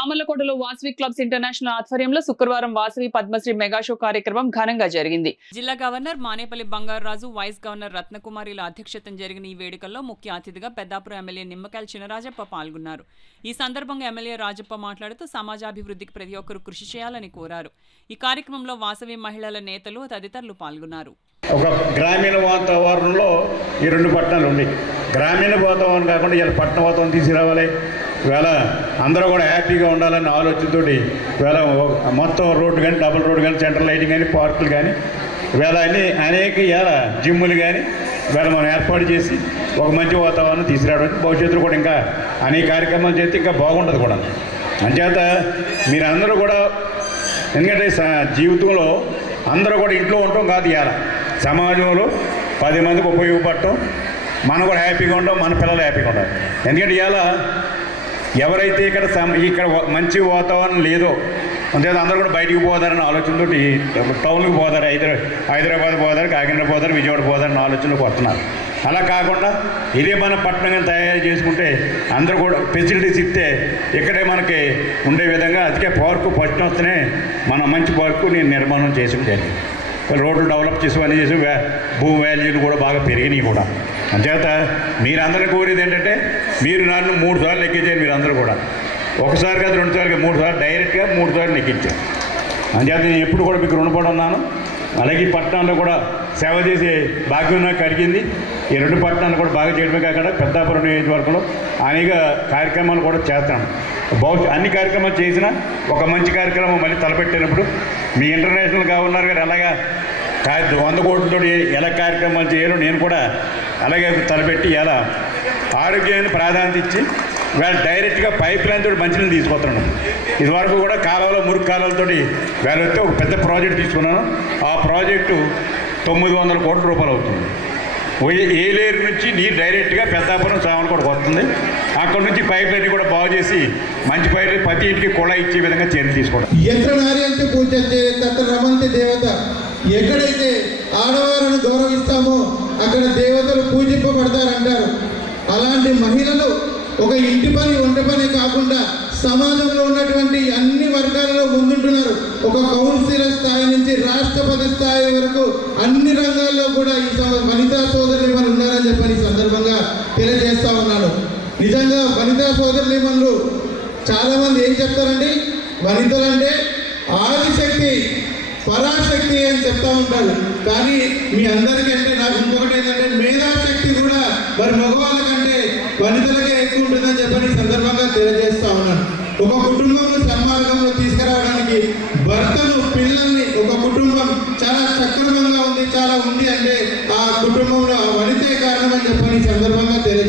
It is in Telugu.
సామర్లకోటలో వాసవి క్లబ్స్ ఇంటర్నేషనల్ ఆధ్వర్యంలో శుక్రవారం వాసవి పద్మశ్రీ మెగా షో కార్యక్రమం ఘనంగా జరిగింది. జిల్లా governor Manepalli Bangaraju, vice governor రత్నకుమారిల అధ్యక్షతన జరిగిన ఈ వేడుకల్లో ముఖ్య అతిథిగా పెద్దాపురం ఎమ్మెల్యే నిమ్మకాయల చినరాజప్ప పాల్గొన్నారు. ఈ సందర్భంగా ఎమ్మెల్యే రాజప్ప మాట్లాడుతూ సమాజాభివృద్ధికి ప్రతి ఒక్కరూ కృషి చేయాలని కోరారు. ఈ కార్యక్రమంలో వాసవి మహిళల నేతలు తదితరులు పాల్గొన్నారు. ఒక గ్రామీణ వాతావరణంలో ఈ రెండు పట్టణాలు ఉన్నాయి. గ్రామీణ వాతావరణం కాకుండా ఇలా పట్టణ వాతావరణం తీసుకురావాలి. ఇవాళ అందరూ కూడా హ్యాపీగా ఉండాలన్న ఆలోచనతోటి ఇవాళ మొత్తం రోడ్డు కానీ, డబుల్ రోడ్డు కానీ, సెంట్రల్ లైటింగ్ కానీ, పార్కులు కానీ, ఇవాళ అనేక ఇవాళ జిమ్ములు కానీ ఇవాళ మనం ఏర్పాటు చేసి ఒక మంచి వాతావరణం తీసుకురావడం, భవిష్యత్తులో కూడా ఇంకా అనేక కార్యక్రమాలు చేస్తే ఇంకా బాగుంటుంది కూడా. అంచేత మీరందరూ కూడా, ఎందుకంటే జీవితంలో అందరూ కూడా ఇంట్లో ఉండటం కాదు, ఇవాళ సమాజంలో 10 మందికి ఉపయోగపడటం, మనం కూడా హ్యాపీగా ఉంటాం, మన పిల్లలు హ్యాపీగా ఉంటారు. ఎందుకంటే ఇవాళ ఎవరైతే ఇక్కడ మంచి వాతావరణం లేదో అంతే అందరూ కూడా బయటికి పోతారన్న ఆలోచనతో టౌన్కి పోతారు, హైదరాబాద్ పోతారు, కాకినాడ పోతారు, విజయవాడ పోతారన్న ఆలోచనలోకి వస్తున్నారు. అలా కాకుండా ఇదే మన పట్టణంగా తయారు చేసుకుంటే అందరూ కూడా ఫెసిలిటీస్ ఇస్తే ఇక్కడే మనకి ఉండే విధంగా అందుకే పార్కు ఫస్ట్ వస్తేనే మన మంచి పార్కు నేను నిర్మాణం చేసి జరిగింది. రోడ్లు డెవలప్ చేసి అన్నీ చేసి భూ వాల్యూలు కూడా బాగా పెరిగినాయి కూడా. అంచేత మీరందరినీ కోరేది ఏంటంటే మీరు నన్ను 3 సార్లు ఎక్కించారు. మీరందరూ కూడా ఒకసారి కాదు, 2 సార్లు, 3 సార్లు డైరెక్ట్గా 3 సార్లు ఎక్కించారు. అంచేత నేను ఎప్పుడు కూడా మీకు రుణపడి ఉన్నాను. అలాగే ఈ పట్టణంలో కూడా సేవ చేసే భాగ్యం నాకు కలిగింది. ఈ 2 పట్టణాలు కూడా బాగా చేయడమే కాకుండా పెద్దాపురం నియోజకవర్గంలో అనేక కార్యక్రమాలు కూడా చేస్తాను. అన్ని కార్యక్రమాలు చేసినా ఒక మంచి కార్యక్రమం మళ్ళీ తలపెట్టినప్పుడు మీ ఇంటర్నేషనల్ గవర్నర్ గారు అలాగా 100 కోట్లతో ఎలా కార్యక్రమాలు చేయాలో నేను కూడా అలాగే తలపెట్టి ఎలా ఆరోగ్యాన్ని ప్రాధాన్యత ఇచ్చి వేళ డైరెక్ట్గా పైప్ లైన్ తోటి మంచినీళ్ళు తీసుకొస్తున్నాను. ఇదివరకు కూడా కాలువలో మురికి కాలువలతో వేళ వస్తే ఒక పెద్ద ప్రాజెక్ట్ తీసుకున్నాను. ఆ ప్రాజెక్టు 900 కోట్ల రూపాయలు అవుతుంది. ఏలేరు నుంచి నీరు డైరెక్ట్గా పెద్దాపురం సామర్లకోటకు వస్తుంది. అక్కడ నుంచి పైప్ లైన్ కూడా బాగు చేసి మంచి పైపు ప్రతి ఇంటికి కుళ ఇచ్చే విధంగా చర్యలు తీసుకోవడం. దేవత ఎక్కడైతే ఆడవారిని గౌరవిస్తామో అక్కడ దేవతలు పూజింపబడతారంటారు. అలాంటి మహిళలు ఒక ఇంటి పని, వంట పని కాకుండా సమాజంలో ఉన్నటువంటి అన్ని వర్గాలలో ముందుంటున్నారు. ఒక కౌన్సిలర్ స్థాయి నుంచి రాష్ట్రపతి స్థాయి వరకు అన్ని రంగాల్లో కూడా ఈ వనితా సోదరులు మనం ఉన్నారని చెప్పని సందర్భంగా తెలియజేస్తా ఉన్నాను. నిజంగా వనితా సోదరులు మనలు చాలా మంది ఏం చెప్తారండి, వనితలంటే ఆదిశక్తి, పరాశక్తి అని చెప్తా ఉంటారు. కానీ మీ అందరికంటే నాకు ఇంకొకటి ఏంటంటే మేధాశక్తి కూడా మరి మగవాళ్ళ కంటే వనితలకే ఎక్కువ ఉంటుందని చెప్పని సందర్భంగా తెలియజేస్తా ఉన్నాను. ఒక కుటుంబంలో సన్మార్గంలో తీసుకురావడానికి భర్తను, పిల్లల్ని, ఒక కుటుంబం చాలా సక్రమంగా ఉంది, చాలా ఉంది అంటే ఆ కుటుంబంలో వనితే కారణం అని చెప్పని సందర్భంగా తెలియజేస్తాను.